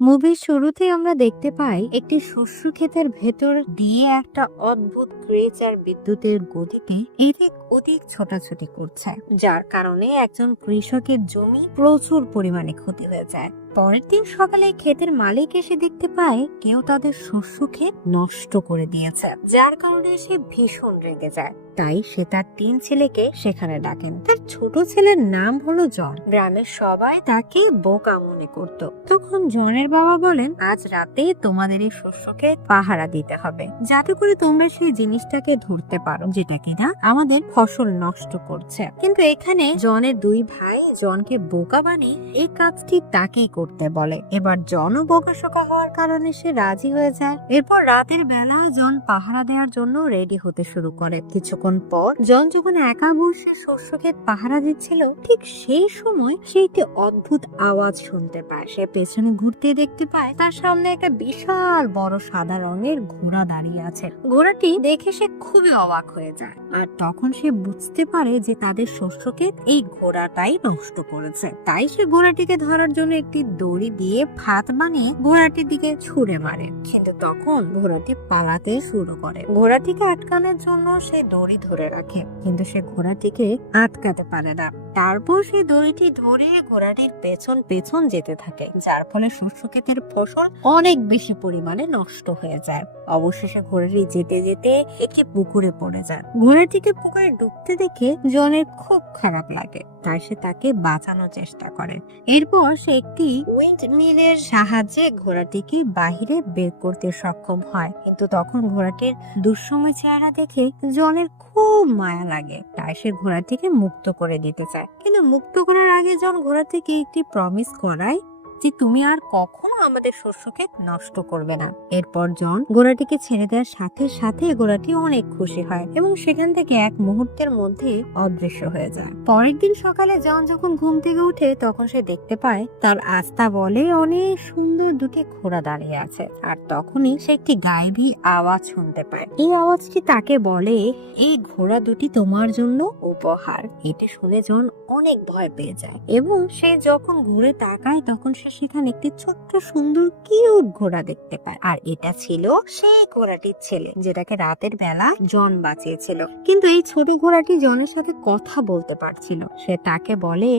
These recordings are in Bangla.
মুভির শুরুতেই আমরা দেখতে পাই একটি শস্য ক্ষেতের ভেতর দিয়ে একটা অদ্ভুত ক্রিয়েচার বিদ্যুতের গতিতে এদিক ওদিক ছোটাছুটি করছে, যার কারণে একজন কৃষকের জমি প্রচুর পরিমাণে ক্ষতি হয়ে যায়। পরের দিন সকালে ক্ষেতের মালিক এসে দেখতে পায় কেউ তাদের শস্য ক্ষেত নষ্ট করে দিয়েছে, যার কারণে সে ভীষণ রেগে যায়। তাই সে তার 3 ছেলেকে সেখানে ডাকেন। তার ছোট ছেলের নাম হলো জন। গ্রামের সবাই তাকে বোকা মনে করত। তখন জনের বাবা বলেন, আজ রাতে তোমাদের এই শস্যকে পাহারা দিতে হবে, যাতে করে তোমরা সেই জিনিসটাকে ধরতে পারো যেটা কিনা আমাদের ফসল নষ্ট করছে। কিন্তু এখানে জনের 2 ভাই জনকে বোকা বানিয়ে এই কাজটি তাকেই করতে বলে। এবার জনও বোকাশোকা হওয়ার কারণে সে রাজি হয়ে যায়। এরপর রাতের বেলা জন পাহারা দেওয়ার জন্য রেডি হতে শুরু করে। কিছুক্ষণ পর জন যখন একা বসে শস্য ক্ষেত পাহারা দিচ্ছিল, ঠিক সেই সময় সে একটি অদ্ভুত আওয়াজ শুনতে পায়। সে পেছনে ঘুরতে দেখতে পায় তার সামনে একটা বিশাল বড় সাদা রঙের ঘোড়া দাঁড়িয়ে আছে। ঘোড়াটি দেখে সে খুবই অবাক হয়ে যায়, আর তখন সে বুঝতে পারে যে তাদের শস্য ক্ষেত এই ঘোড়াটাই নষ্ট করেছে। তাই সে ঘোড়াটিকে ধরার জন্য একটি দড়ি দিয়ে ফাঁদ বানিয়ে ঘোড়াটির দিকে ছুঁড়ে মারে। কিন্তু তখন ঘোড়াটি পালাতে শুরু করে। ঘোড়াটিকে আটকানোর জন্য সে দড়ি ধরে রাখে, কিন্তু সে ঘোড়াটিকে আটকাতে পারে না। তারপর সে দড়িটি ধরে ঘোড়াটির পেছন পেছন যেতে থাকে, যার ফলে শস্য ক্ষেতের ফসল অনেক বেশি পরিমাণে নষ্ট হয়ে যায়। অবশেষে ঘোড়াটি যেতে যেতে একটি পুকুরে পড়ে যায়। ঘোড়াটিকে পুকুরে ডুবতে দেখে জনের খুব খারাপ লাগে, তাই সে তাকে বাঁচানোর চেষ্টা করে। এরপর সে একটি উইন্ড মিলের সাহায্যে ঘোড়াটিকে বাহিরে বের করতে সক্ষম হয়। কিন্তু তখন ঘোড়াটির দুঃসময় চেহারা দেখে জনের খুব মায়া লাগে, তাই সে ঘোড়াটিকে মুক্ত করে দিতে চায়। কিন্তু মুক্ত করার আগে জন ঘোড়াটিকে একটি প্রমিস করায় যে তুমি আর কখনো আমাদের শস্য ক্ষেত নষ্ট করবে না। এরপর জন ঘোড়াটিকে ছেড়ে দেওয়ার সাথে সাথে ঘোড়াটি অনেক খুশি হয় এবং সেখান থেকে এক মুহূর্তের মধ্যে অদৃশ্য হয়ে যায়। পরের দিন সকালে জন যখন ঘুম থেকে উঠে তখন সে দেখতে পায় তার আস্তা বলে অনেক সুন্দর 2টি ঘোড়া দাঁড়িয়ে আছে। আর তখনই সে একটি গায়েবী আওয়াজ শুনতে পায়। এই আওয়াজটি তাকে বলে, এই ঘোড়া 2টি তোমার জন্য উপহার। এটা শুনে জন অনেক ভয় পেয়ে যায় এবং সে যখন ঘুরে তাকায় তখন সে সেখানে একটি ছোট্ট সুন্দর কিউট ঘোড়া দেখতে পায়। আর এটা ছিল সেই ঘোড়াটির ছেলে, যেটাকে রাতের বেলা জন বাঁচিয়েছিল। কিন্তু এই ছোট ঘোড়াটি জনের সাথে কথা বলতে পারছিল। সে তাকে বলে,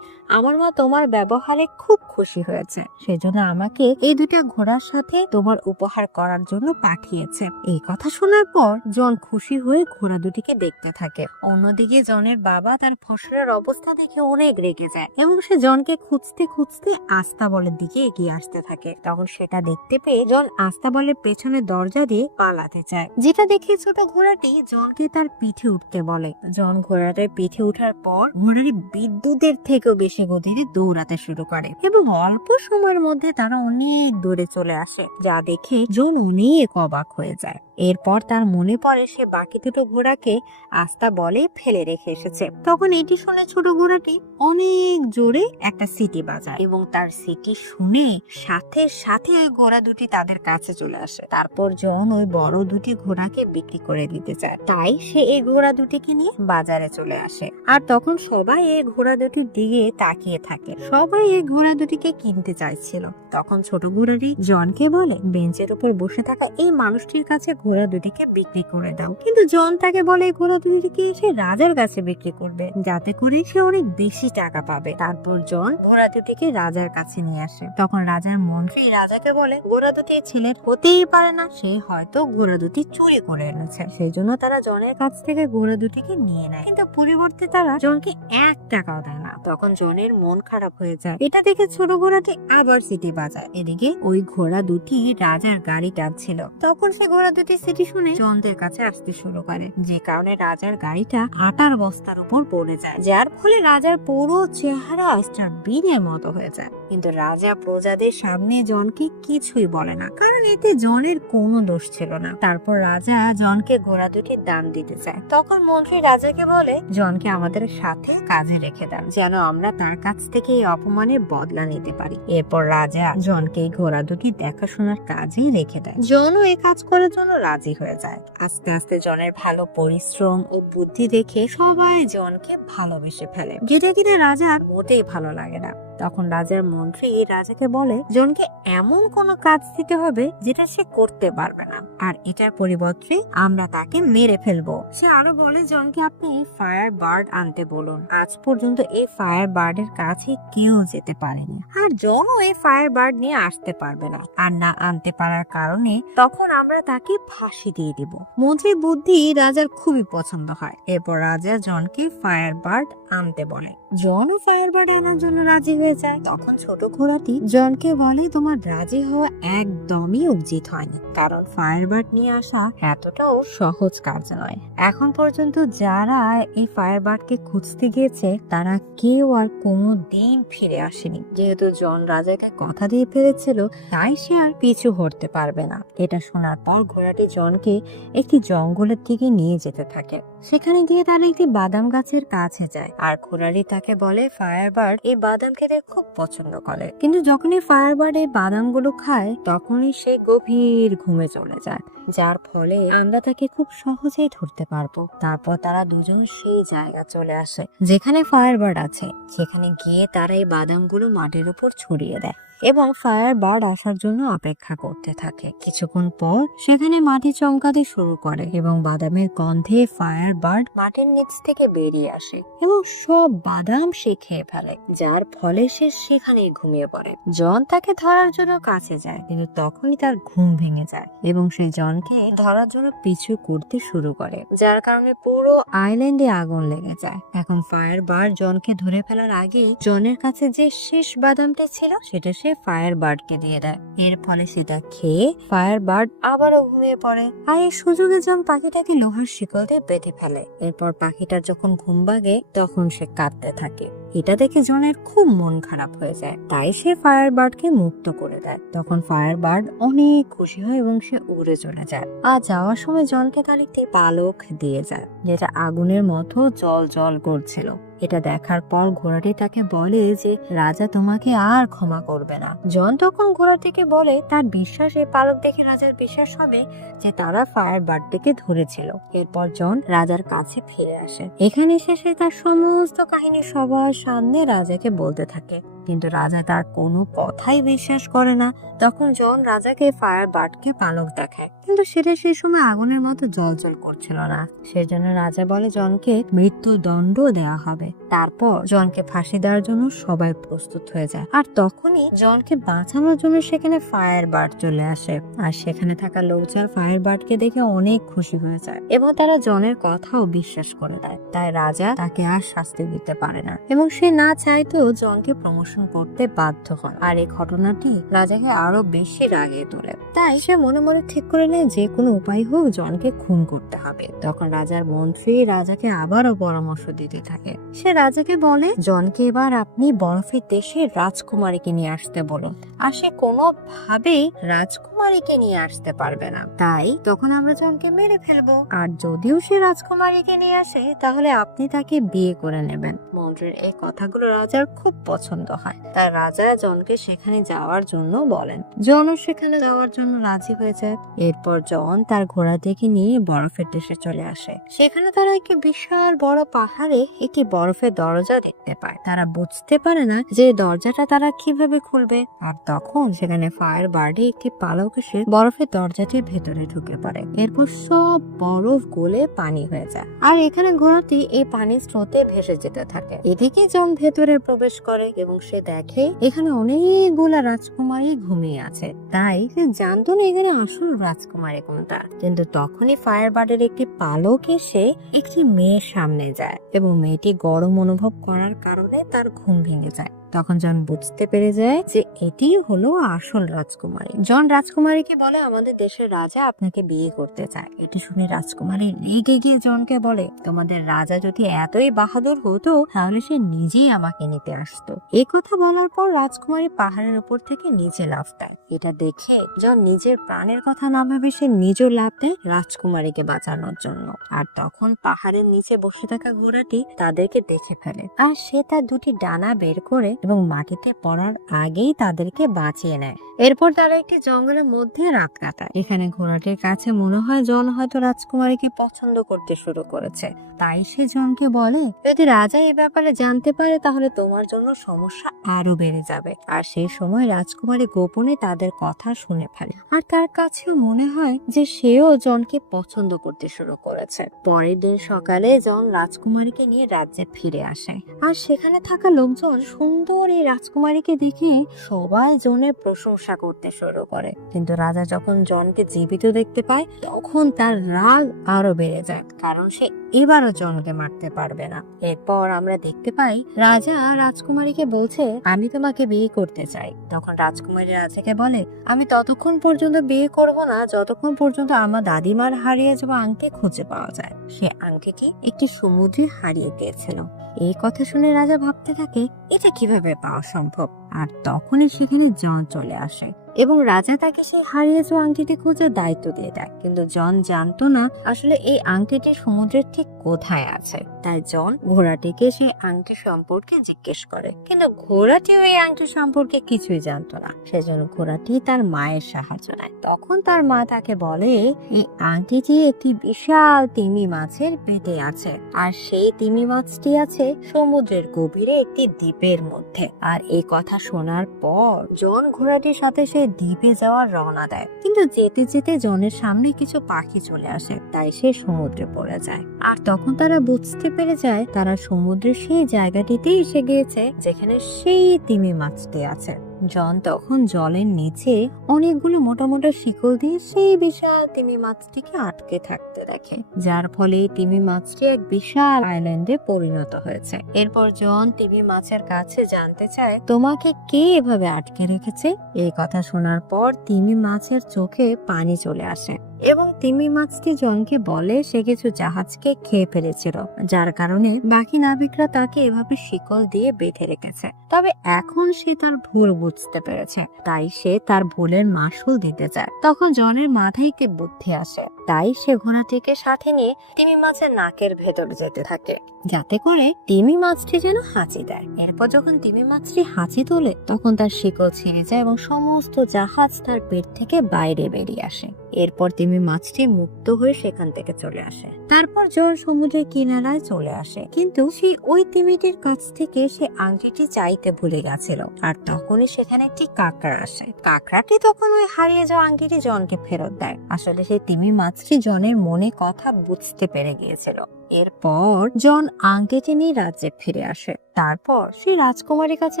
আমার মা তোমার ব্যবহারে খুব খুশি হয়েছে, সেজন্য আমাকে এই 2টা ঘোড়ার সাথে তোমার উপহার করার জন্য পাঠিয়েছে। এই কথা শোনার পর জন খুশি হয়ে ঘোড়া 2টিকে দেখতে থাকে। অন্যদিকে জনের বাবা তার ফসলের অবস্থা দেখে অনেক রেগে যায় এবং সে জনকে খুঁজতে খুঁজতে আস্তাবলের দিকে এগিয়ে আসতে থাকে। তখন সেটা দেখতে পেয়ে জন আস্তাবলের পেছনে দরজা দিয়ে পালাতে চায়, যেটা দেখে ছোট ঘোড়াটি জনকে তার পিঠে উঠতে বলে। জন ঘোড়াটার পিঠে উঠার পর ঘোড়াটি বিদ্যুতের থেকেও বেশি গতিতে দৌড়াতে শুরু করে এবং অল্প সময়ের মধ্যে তারা অনেক দূরে চলে আসে, যা দেখে জন অনেক অবাক হয়ে যায়। এরপর তার মনে পড়ে সে বাকি 2টো ঘোড়াকে আস্তা বলে ফেলে রেখে এসেছে। তখন এটি শুনে ছোট ঘোড়াটি অনেক জোরে একটা সিটি বাজায় এবং তার সিটি শুনে সাথে সাথে ওই ঘোড়া 2টি তাদের কাছে চলে আসে। তারপর জন ওই বড় 2টি ঘোড়াকে বিক্রি করে দিতে চায়, তাই সে এই ঘোড়া 2টিকে নিয়ে বাজারে চলে আসে। আর তখন সবাই এই ঘোড়া 2টির দিকে তাকিয়ে থাকে। সবাই এই ঘোড়া 2টিকে কিনতে চাইছিল। তখন ছোট ঘোড়াটি জনকে বলে, বেঞ্চের উপর বসে থাকা এই মানুষটির কাছে ঘোড়া 2টিকে বিক্রি করে দাও। কিন্তু জন তাকে বলে ঘোড়া 2টিকে সে রাজার কাছে বিক্রি করবে, যাতে করে সে অনেক বেশি টাকা পাবে। তারপর জন ঘোড়া 2টিকে রাজার কাছে নিয়ে আসে। তখন রাজার মন্ত্রী রাজাকে বলে, ঘোড়া 2টি ছেলের হতেই পারে না, সে হয়তো ঘোড়া 2টি চুরি করে এনেছে। সেই জন্য তারা জনের কাছ থেকে ঘোড়া 2টিকে নিয়ে নেয়, কিন্তু পরিবর্তে তারা জনকে 1 টাকাও দেয় না। তখন জনের মন খারাপ হয়ে যায়। এটা দেখে ছোট ঘোড়াটি আবার সিটি বাজায়। এদিকে ওই ঘোড়া 2টি রাজার গাড়ি টানছিল। তখন সে ঘোড়া 2টি সিটি শুনে জনদের কাছে আসতে শুরু করে, যে কারণে রাজার গাড়িটা আটার বস্তার উপর পড়ে যায়, যার ফলে রাজার পুরো চেহারা স্টার বিনের মতো হয়ে যায়। কিন্তু রাজা প্রজাদের সামনে জনকে কিছুই বলে না, কারণ এতে জনের কোনো দোষ ছিল না। তারপর রাজা জনকে ঘোড়া 2টির দাম দিতে চায়। তখন মন্ত্রী রাজাকে বলে, জনকে আমাদের সাথে কাজে রেখে দেন, যেন আমরা তার কাছ থেকে এই অপমানের বদলা নিতে পারি। এরপর রাজা জনকে ঘোড়া 2টি দেখাশোনার কাজে রেখে দেয়। জনও এই কাজ করার জন্য রাজি হয়ে যায়। আস্তে আস্তে জনের ভালো পরিশ্রম ও বুদ্ধি দেখে সবাই জনকে ভালোবেসে ফেলে, যেটা কিনা রাজার মোটেই ভালো লাগে না। তখন রাজার মন্ত্রী রাজাকে বলে জনকে এমন কোনো কাজ দিতে হবে যেটা সে করতে পারবে না, আর এটার পরিবর্তে আমরা তাকে মেরে ফেলবো। সে আরো বলে জনকে আপনি ফায়ার বার্ড আনতে বলুন। আজ পর্যন্ত এই ফায়ার বার্ডের কাছে কেউ যেতে পারেনি, আর জনও এই ফায়ার বার্ড নিয়ে আসতে পারবে না। আর না আনতে পারার কারণে তখন আমরা তাকে ফাঁসি দিয়ে দিব। মন্ত্রীর বুদ্ধি রাজার খুবই পছন্দ হয়। এরপর রাজা জনকে ফায়ার বার্ড আনতে বলে। জনও ফায়ার বার্ড আনার জন্য রাজি হয়ে যায়। তখন ছোট ঘোড়াটি জনকে বলে তোমার রাজি হওয়া একদমই উচিত হয়নি, কারণ ফায়ার বার্ড নিয়ে আসা এতটাও সহজ কাজ নয়। এখন পর্যন্ত যারা এই ফায়ার বার্ডকে খুঁজতে গিয়েছে তারা কেউ আর কোনো দিন ফিরে আসেনি। যেহেতু জন রাজাকে কথা দিয়ে ফেলেছিল, তাই সে আর পিছু হটতে পারবে না। এটা শোনার পর ঘোড়াটি জনকে একটি জঙ্গলের দিকে নিয়ে যেতে থাকে। সেখানে গিয়ে তারা একটি বাদাম গাছের কাছে যায়, আর ঘোড়াটি তাকে বলে ফায়ার বার্ড এই বাদাম খেতে খুব পছন্দ করে। কিন্তু যখনই ফায়ার বার্ড এই বাদামগুলো খায় তখনই সে গভীর ঘুমে চলে যায়, যার ফলে আমরা তাকে খুব সহজেই ধরতে পারবো। তারপর তারা দুজন সেই জায়গা চলে আসে যেখানে ফায়ার বার্ড আছে। সেখানে গিয়ে তারা এই বাদামগুলো মাটির উপর ছড়িয়ে দেয় এবং ফায়ার বার্ড আসার জন্য অপেক্ষা করতে থাকে। কিছুক্ষণ পর সেখানে মাটি চমকাতে শুরু করে এবং বাদামের গন্ধে ফায়ার বার্ড মাটির নিচ থেকে বেরিয়ে আসে এবং সব বাদাম সে খেয়ে ফেলে, যার ফলে সে সেখানেই ঘুমিয়ে পড়ে। জন তাকে ধরার জন্য কাছে যায়, কিন্তু তখনই তার ঘুম ভেঙে যায় এবং সে জনকে ধরার জন্য পিছু করতে শুরু করে, যার কারণে পুরো আইল্যান্ডে আগুন লেগে যায়। এখন ফায়ার বার্ড জনকে ধরে ফেলার আগে জনের কাছে যে শেষ বাদামটা ছিল সেটা সে ফায়ার বার্ডকে দিয়ে দেয়। এর ফলে সেটা খেয়ে ফায়ার বার্ড আবারও ঘুমিয়ে পড়ে। আর এই সুযোগে জন পাখিটাকে লোহার শিকল দিয়ে বেঁধে ফেলে। এরপর পাখিটার যখন ঘুম ভাঙে তখন সে কাঁদতে থাকে। এটা দেখে জনের খুব মন খারাপ হয়ে যায়, তাই সে ফায়ার বার্ডকে মুক্ত করে দেয়। তখন ফায়ার বার্ড অনেক খুশি হয় এবং সে উড়ে চলে যায়। আর যাওয়ার সময় জনকে তার একটি পালক দিয়ে যায়, যেটা আগুনের মতো জল জল করছিল। এটা দেখার পর ঘোড়াটি তাকে বলে যে রাজা তোমাকে আর ক্ষমা করবে না। জন তখন ঘোড়াটিকে বলে তার বিশ্বাস এই পালক দেখে রাজার বিশ্বাস হবে যে তারা ফায়ার বার্ডটিকে ধরেছিল। এরপর জন রাজার কাছে ফিরে আসে। এখানে শেষে তার সমস্ত কাহিনী সবার সামনে রাজাকে বলতে থাকে, কিন্তু রাজা তার কোনো কথাই বিশ্বাস করে না। তখন জন রাজাকে ফায়ার বার্ডকে পালক দেখায়, কিন্তু সেটা সেই সময় আগুনের মতো জল করছিল না। সেজন্য রাজা বলে জনকে মৃত্যুদণ্ড দেওয়া হবে। তারপর জনকে ফাঁসি দেওয়ার জন্য সবাই প্রস্তুত হয়ে যায়। আর তখনই জনকে বাঁচানোর জন্য সেখানে ফায়ার বার্ড চলে আসে। আর সেখানে থাকা লোকজন ফায়ার বার্ডকে দেখে অনেক খুশি হয়ে যায় এবং তারা জনের কথাও বিশ্বাস করে দেয়। তাই রাজা তাকে আর শাস্তি দিতে পারে না এবং সে না চাইতেও জনকে প্রমোশন করতে বাধ্য হয়। আর এই ঘটনাটি রাজাকে আরো বেশি রাগিয়ে তোলে। তাই সে মনে মনে ঠিক করে নেয় যে কোনো উপায় হোক জনকে খুন করতে হবে। তখন রাজার মন্ত্রী রাজাকে আবারও পরামর্শ দিতে থাকে। সে রাজাকে বলে জনকে এবার আপনি বরফের দেশে রাজকুমারীকে নিয়ে আসতে বলুন। আর সে কোনোভাবেই রাজকুমারীকে নিয়ে আসতে পারবে না, তাই তখন আমরা জনকে মেরে ফেলবো। আর যদিও সে রাজকুমারীকে নিয়ে আসে তাহলে আপনি তাকে বিয়ে করে নেবেন। মন্ত্রীর এই কথাগুলো রাজার খুব পছন্দ হয়, তাই রাজা জনকে সেখানে যাওয়ার জন্য বলেন। জনও সেখানে যাওয়ার জন্য রাজি হয়ে যায়। এরপর জন তার ঘোড়াটিকে নিয়ে বরফের দেশে চলে আসে। সেখানে তারা একটি বিশাল বড় পাহাড়ে একটি বরফের দরজা দেখতে পায়। তারা বুঝতে পারে না যে দরজাটা তারা কিভাবে খুলবে। আর তখন সেখানে ফায়ার বার্ডে একটি পালক এসে বরফের দরজাটির ভেতরে ঢুকে পড়ে। এরপর সব বরফ গলে পানি হয়ে যায়। আর এখানে ঘোড়াটি এই পানির স্রোতে ভেসে যেতে থাকে। এদিকে জন ভেতরে প্রবেশ করে এবং সে দেখে এখানে অনেকগুলা রাজকুমারী ঘুমিয়ে আছে। তাই সে জানতো না এখানে আসল রাজকুমারী কোনটা। কিন্তু তখনই ফায়ার বার্ডের একটি পালক এসে একটি মেয়ের সামনে যায় এবং মেয়েটি গরম অনুভব করার কারণে তার ঘুম ভেঙে যায়। তখন জন বুঝতে পেরে যায় যে এটি হলো আসল রাজকুমারী। জন রাজকুমারীকে বলে আমাদের দেশের রাজা আপনাকে বিয়ে করতে চায়। এটি শুনে রাজকুমারী রেগে গিয়ে জনকে বলে তোমাদের রাজা যদি এতই বাহাদুর হতো তাহলে সে নিজেই আমাকে নিতে আসতো। এই কথা বলার পর রাজকুমারী পাহাড়ের উপর থেকে নিচে লাফ দেয়। এটা দেখে জন নিজের প্রাণের কথা না ভেবে সে নিজেও লাফ দেয় রাজকুমারীকে বাঁচানোর জন্য। আর তখন পাহাড়ের নিচে বসে থাকা ঘোড়াটি তাদেরকে দেখে ফেলে আর সে তার দুটি ডানা বের করে এবং মাটিতে পড়ার আগেই তাদেরকে বাঁচিয়ে নেয়। এরপর তারা একটি জঙ্গলের মধ্যে রাত কাটায়। এখানে ঘোড়াটির কাছে মনে হয় জন হয়তো রাজকুমারীকে পছন্দ করতে শুরু করেছে। তাই সে জনকে বলে, যদি রাজা এই ব্যাপারে জানতে পারে তাহলে তোমার জন্য সমস্যা আরো বেড়ে যাবে। আর সেই সময় রাজকুমারী গোপনে তাদের কথা শুনে ফেলে, আর তার কাছেও মনে হয় যে সেও জনকে পছন্দ করতে শুরু করেছে। পরের দিন সকালে জন রাজকুমারীকে নিয়ে রাজ্যে ফিরে আসে, আর সেখানে থাকা লোকজন সুন্দর এই রাজকুমারীকে দেখে সবাই জনের প্রশংসা করতে শুরু করে। কিন্তু রাজা যখন জনকে জীবিত দেখতে পায় তখন তার রাগ আরো বেড়ে যায়, কারণ সে এবারও জনকে মারতে পারবে না। এরপর আমরা দেখতে পাই রাজা রাজকুমারীকে বলছে, আমি তোমাকে বিয়ে করতে চাই। তখন রাজকুমারী রাজাকে বলে, আমি ততক্ষণ পর্যন্ত বিয়ে করব না যতক্ষণ পর্যন্ত আমার দাদিমার হারিয়ে যাওয়া আংটি খুঁজে পাওয়া যায়। সে আংটিটি একটি সমুদ্রে হারিয়ে গিয়েছিল। এই কথা শুনে রাজা ভাবতে থাকে, এটা কিভাবে পাওয়া সম্ভব। আর তখনই সেখানে জন চলে আসে এবং রাজা তাকে সেই হারিয়ে যাওয়া আংটিটি খোঁজার দায়িত্ব দিয়ে দেয়। কিন্তু জন জানতো না আসলে এই আংটিটি সমুদ্রের ঠিক কোথায় আছে। তাই জন ঘোড়াটিকে সেই আংটি সম্পর্কে জিজ্ঞেস করে, কিন্তু ঘোড়াটিও এই আংটি সম্পর্কে কিছুই জানতো না। সেজন্য ঘোড়াটি তার মায়ের সাহায্য নেয়। তখন তার মা তাকে বলে, এই আংটিটি একটি বিশাল তিমি মাছের পেটে আছে, আর সেই তিমি মাছটি আছে সমুদ্রের গভীরে একটি দ্বীপের মধ্যে। আর এই কথা শোনার পর জন ঘোড়াটির সাথে সেই দ্বীপে যাওয়ার রওনা দেয়। কিন্তু যেতে যেতে জনের সামনে কিছু পাখি চলে আসে, তাই সে সমুদ্রে পড়ে যায়। আর তখন তারা বুঝতে পেরে যায় তারা সমুদ্রের সেই জায়গাটিতে এসে গিয়েছে যেখানে সেই তিমি মাছটি আছে। জন তখন জলের নিচে অনেকগুলো মোটা মোটা শিকল দিয়ে সেই বিশাল তিমি মাছটিকে আটকে থাকতে দেখে, যার ফলে তিমি মাছটি এক বিশাল আইল্যান্ডে পরিণত হয়েছে। এরপর জন তিমি মাছের কাছে জানতে চায়, তোমাকে কে এভাবে আটকে রেখেছে? এই কথা শোনার পর তিমি মাছের চোখে পানি চলে আসে এবং তিমি মাছটি জনকে বলে সে কিছু জাহাজকে খেয়ে ফেলেছিল, যার কারণে বাকি নাবিকরা তাকে এভাবে শিকল দিয়ে বেঁধে রেখেছে। তবে এখন সে তার ভুল বুঝতে পেরেছে, তাই সে তার ভুলের মাসুল দিতে চায়। তখন জনের মাথায় একটি বুদ্ধি আসে, তাই সে ঘোড়াটিকে সাথে নিয়ে তিমি মাছের নাকের ভেতর যেতে থাকে, যাতে করে তিমি মাছটি যেন হাঁচি দেয়। এরপর যখন তিমি মাছটি হাঁচি তোলে তখন তার শিকল ছিঁড়ে যায় এবং সমস্ত জাহাজ তার পেট থেকে বাইরে বেরিয়ে আসে। এরপর তিমি মাছটি মুক্ত হয়ে সেখান থেকে চলে আসে। তারপর জন সমুদ্রের কিনারায় চলে আসে, কিন্তু সেই ওই তিমিটির কাছ থেকে সে আংটিটি চাইতে ভুলে গেছিল। আর তখনই সেখানে একটি কাঁকড়া আসে। কাঁকড়াটি তখন ওই হারিয়ে যাওয়া আংটিটি জনকে ফেরত দেয়। আসলে সেই তিমি মাছটি জনের মনে কথা বুঝতে পেরে গিয়েছিল। এরপর জন আংটিটি নিয়ে রাজ্যে ফিরে আসে। তারপর সে রাজকুমারীর কাছে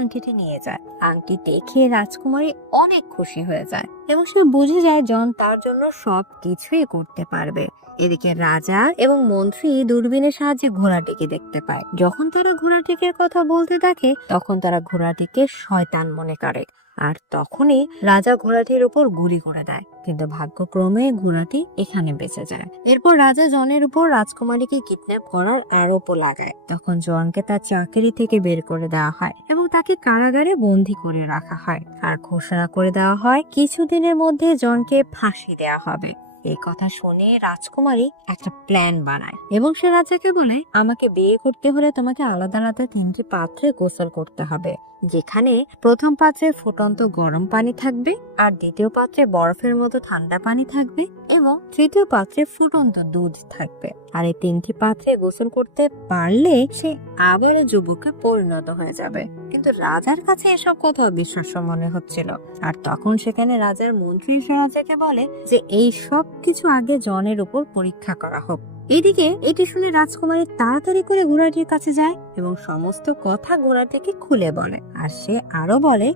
আংটিটি নিয়ে যায়। আংটি দেখে রাজকুমারী অনেক খুশি হয়ে যায় এবং সে বুঝে যায় জন তার জন্য সবকিছুই করতে পারবে। এদিকে রাজা এবং মন্ত্রী দূরবীনের সাহায্যে ঘোড়াটিকে দেখতে পায়। যখন তারা ঘোড়াটিকে কথা বলতে থাকে তখন তারা ঘোড়াটিকে শয়তান মনে করে, আর তখনই রাজা ঘোড়াটির উপর গুলি করে দেয়। কিন্তু ভাগ্যক্রমে ঘোড়াটি এখানে বেঁচে যায়। এরপর রাজা জনের উপর রাজকুমারীকে কিডন্যাপ করার আরোপ লাগায়। তখন জনকে তার চাকরি থেকে বের করে দেওয়া হয় এবং তাকে কারাগারে বন্দী করে রাখা হয়। আর ঘোষণা করে দেওয়া হয় কিছুদিনের মধ্যে জনকে ফাঁসি দেওয়া হবে। এই কথা শুনে রাজকুমারী একটা প্ল্যান বানায় এবং সে রাজাকে বলে, আমাকে বিয়ে করতে হলে তোমাকে আলাদা আলাদা 3টি পাত্রে গোসল করতে হবে, যেখানে প্রথম পাত্রে ফুটন্ত গরম পানি থাকবে, আর দ্বিতীয় পাত্রে বরফের মতো ঠান্ডা পানি থাকবে, এবং তৃতীয় পাত্রে ফুটন্ত দুধ থাকবে। আর এই 3টি পাত্রে গোসল করতে পারলে সে আবারও যুবকে পরিণত হয়ে যাবে। কিন্তু রাজার কাছে এসব কথা অবিশ্বাস্য মনে হচ্ছিল। আর তখন সেখানে রাজার মন্ত্রী এসে রাজাকে বলে যে এই সব কিছু আগে জনের উপর পরীক্ষা করা হোক। এদিকে এটি শুনে রাজকুমারী তাড়াতাড়ি করে ঘোড়াটির কাছে যায় এবং সমস্ত কথা ঘোড়াটিকে খুলে বলে। আর সে আরো বলে,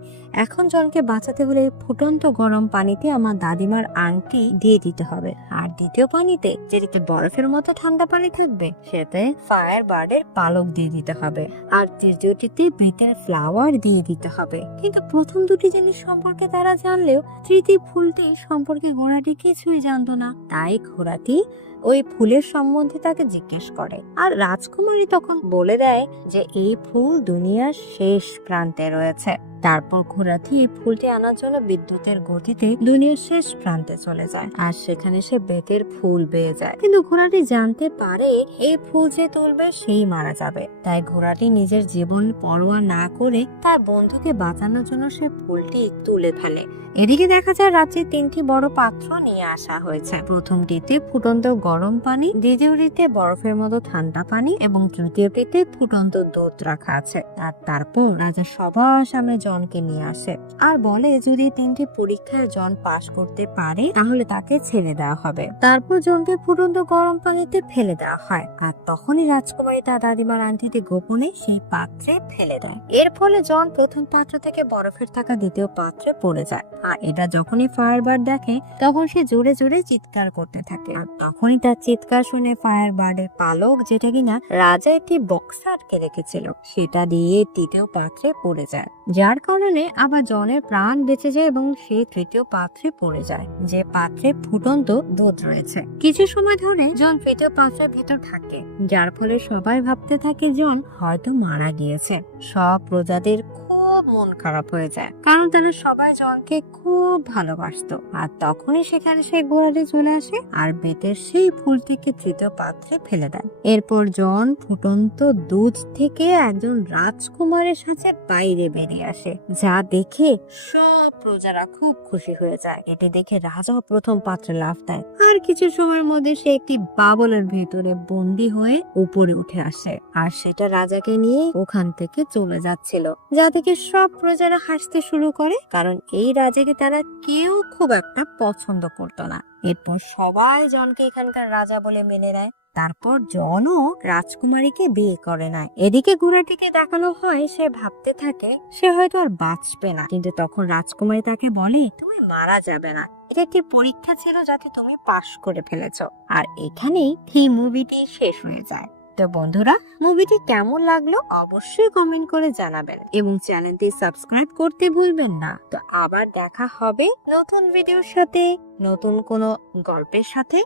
এখন জনকে বাঁচাতে হলে ফুটন্ত গরম পানিতে আমার দাদিমার আংটি দিয়ে দিতে হবে, আর দ্বিতীয় পানিতে যেটিতে বরফের মতো ঠান্ডা পানি থাকবে সেতে ফায়ার বার্ডের পালক দিয়ে দিতে হবে, আর তৃতীয়টিতে বেতের ফ্লাওয়ার দিয়ে দিতে হবে। কিন্তু প্রথম দুটি জিনিস সম্পর্কে তারা জানলেও তৃতীয় ফুলটি সম্পর্কে ঘোড়াটি কিছুই জানতো না। তাই ঘোড়াটি ওই ফুলের সম্বন্ধে তাকে জিজ্ঞেস করে, আর রাজকুমারী তখন বলে দেয় যে এই ফুল দুনিয়ার শেষ প্রান্তে রয়েছে। তারপর ঘোড়াটি এই ফুলটি আনার জন্য বিদ্যুতের গতিতে দুনিয়ার শেষ প্রান্তে চলে যায় আর সেখানে সে বেতের ফুল পেয়ে যায়। কিন্তু ঘোড়াটি জানতে পারে এই ফুল যে তুলবে সেই মারা যাবে, তাই ঘোড়াটি নিজের জীবন পরোয়া না করে তার বন্ধুকে বাঁচানোর জন্য সে ফুলটি তুলে ফেলে। এদিকে দেখা যায় রাত্রে 3টি বড় পাত্র নিয়ে আসা হয়েছে। প্রথমটিতে ফুটন্ত গরম পানি, দ্বিতীয়টিতে বরফের মতো ঠান্ডা পানি এবং তৃতীয়টিতে ফুটন্ত দুধ রাখা আছে। আর তারপর রাজা সবার সামনে জনকে নিয়ে আসে আর বলে যদি 3টি পরীক্ষায় জন পাশ করতে পারে তাহলে তাকে ছেড়ে দেওয়া হবে। তারপর জনকে ফুটন্ত গরম পানিতে ফেলে দেওয়া হয় আর তখনই রাজকুমারী তার দাদিমার আংটিটি গোপনে সেই পাত্রে ফেলে দেয়। এর ফলে জন প্রথম পাত্র থেকে বরফের থাকা দ্বিতীয় পাত্রে পড়ে যায়। আর এটা যখনই ফায়ারবার্ড দেখে তখন সে জোরে জোরে চিৎকার করতে থাকে। আর তখনই তার চিৎকার শুনে ফায়ারবার্ডের পালক, যেটা কিনা রাজা একটি বক্সে আটকে রেখেছিল, সেটা দিয়ে তৃতীয় পাত্রে পড়ে যায়, যার কারণে আবার জনের প্রাণ বেঁচে যায় এবং সে তৃতীয় পাত্রে পড়ে যায়, যে পাত্রে ফুটন্ত দুধ রয়েছে। কিছু সময় ধরে জন তৃতীয় পাত্রের ভেতর থাকে, যার ফলে সবাই ভাবতে থাকে জন হয়তো মারা গিয়েছে। সব প্রজাদের খুব মন খারাপ হয়ে যায়, কারণ তারা সবাই জনকে খুব ভালোবাসতো। আর তখনই সেখানে সে ঘোড়াটি চলে আসে আর বেতের সেই ফুলটিকে তৃতীয় পাত্রে ফেলে দেয়। এরপর জন ফুটন্ত দুধ থেকে একজন রাজকুমারের সাথে বাইরে বেরিয়ে আসে, যা দেখে সব প্রজারা খুব খুশি হয়ে যায়। এটি দেখে রাজা প্রথম পাত্রে লাফ দেয় আর কিছু সময়ের মধ্যে সে একটি বাবলের ভেতরে বন্দি হয়ে উপরে উঠে আসে আর সেটা রাজাকে নিয়ে ওখান থেকে চলে যাচ্ছিল, যা দেখে সব প্রজারা হাসতে শুরু করে, কারণ এই রাজাকে তারা কেউ খুব একটা পছন্দ করতো না। এরপর সবাই জনকে এখানকার রাজা বলে মেনে নেয়। তারপর জনও রাজকুমারীকে বিয়ে করে নেয়। এদিকে ঘোড়াটিকে দেখানো হয় সে ভাবতে থাকে সে হয়তো আর বাঁচবে না, কিন্তু তখন রাজকুমারী তাকে বলে তুমি মারা যাবে না, এটা একটি পরীক্ষা ছিল যাতে তুমি পাশ করে ফেলেছো। আর এখানেই এই মুভিটি শেষ হয়ে যায়। তো বন্ধুরা, মুভিটি কেমন লাগলো অবশ্যই কমেন্ট করে জানাবেন এবং চ্যানেলটি সাবস্ক্রাইব করতে ভুলবেন না। তো আবার দেখা হবে নতুন ভিডিওর সাথে, নতুন কোনো গল্পের সাথে।